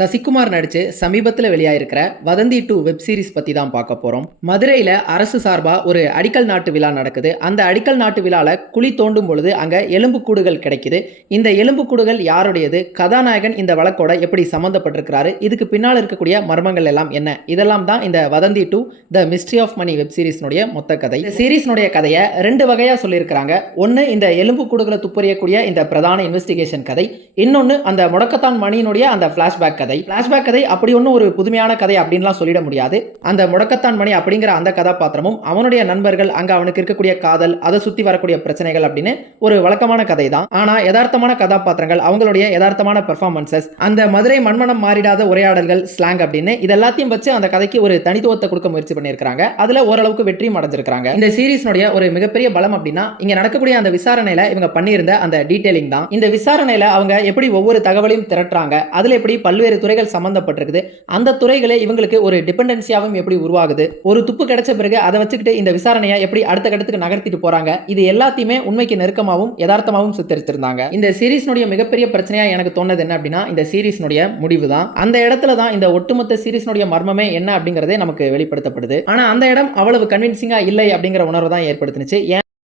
சசிகுமார் நடிச்சு சமீபத்தில் வெளியாயிருக்கிற வதந்தி 2 வெப் சீரிஸ் பத்தி தான் பார்க்க போறோம். மதுரையில அரசு சார்பா ஒரு அடிக்கல் நாட்டு விழா நடக்குது. அந்த அடிக்கல் நாட்டு விழால குழி தோண்டும் பொழுது அங்க எலும்புக்கூடுகள் கிடைக்குது. இந்த எலும்புக்கூடுகள் யாருடையது, கதாநாயகன் இந்த வழக்கோட எப்படி சம்பந்தப்பட்டிருக்கிறாரு, இதுக்கு பின்னால் இருக்கக்கூடிய மர்மங்கள் எல்லாம் என்ன, இதெல்லாம் தான் இந்த வதந்தி 2 the mystery of money web சீரிஸ்னுடைய மொத்த கதை. இந்த சீரிஸ்னுடைய கதையை ரெண்டு வகையா சொல்லியிருக்கிறாங்க. ஒன்னு இந்த எலும்புக்கூடுகளை துப்பறியக்கூடிய இந்த பிரதான இன்வெஸ்டிகேஷன் கதை, இன்னொன்னு அந்த முடக்கத்தான் மணியினுடைய அந்த பிளாஷ்பேக் கதை அப்படி ஒன்றும் ஒரு புதுமையான கதை அப்படின்லாம் சொல்லிட முடியாது. அந்த முடக்கத்தான் மணி அப்படிங்கிற அந்த கதாபாத்திரமும் அவனுடைய நண்பர்கள், அங்க அவனுக்கு இருக்கக்கூடிய காதல், அதை சுத்தி வரக்கூடிய பிரச்சனைகள் அப்படின்னு ஒரு வழக்கமான கதை தான். ஆனா யதார்த்தமான கதாபாத்திரங்கள், அவங்களுடைய யதார்த்தமான பெர்ஃபார்மன்சஸ், அந்த மதுரை மண்மனம் மாறிடாத உரையாடல்கள், ஸ்லாங் அப்படின்னு இதெல்லாத்தையும் வச்சு அந்த கதைக்கு ஒரு தனித்துவத்தை கொடுக்க முயற்சி பண்ணியிருக்காங்க. அதுல ஓரளவுக்கு வெற்றியும் அடைஞ்சிருக்காங்க. இந்த சீரிஸ்னுடைய ஒரு மிகப்பெரிய பலம் அப்படின்னா இங்க நடக்கக்கூடிய அந்த விசாரணையில இவங்க பண்ணியிருந்த அந்த டீடைலிங் தான். இந்த விசாரணையில அவங்க எப்படி ஒவ்வொரு தகவலையும் திரட்டுறாங்க, அதுல எப்படி பல்வேறு துறைகள் சம்பந்தப்பட்டிருக்குது, அந்த துறைகளே இவங்களுக்கு ஒரு டிபெண்டன்சியாவும் எப்படி உருவாகுது, ஒரு துப்பு கிடைச்ச பிறகு அதை வச்சுக்கிட்டு இந்த விசாரணையை எப்படி அடுத்த கட்டத்துக்கு நகர்த்திட்டு போறாங்க, இது எல்லாத்தையுமே உண்மைக்கு நெருக்கமாகவும் யதார்த்தமாகவும் சித்தரிச்சிருந்தாங்க. இந்த சீரிஸ்னுடைய மிகப்பெரிய பிரச்சனையா எனக்கு தோணுது என்ன அப்படின்னா இந்த சீரிஸ்னுடைய முடிவு தான். அந்த இடத்துல தான் இந்த ஒட்டுமொத்த சீரிஸ்னுடைய மர்மமே என்ன அப்படிங்கறதே நமக்கு வெளிப்படுத்தப்படுது. ஆனா அந்த இடம் அவ்வளவு கன்வின்சிங்கா இல்லை அப்படிங்கிற உணர்வு தான் ஏற்படுத்துச்சு.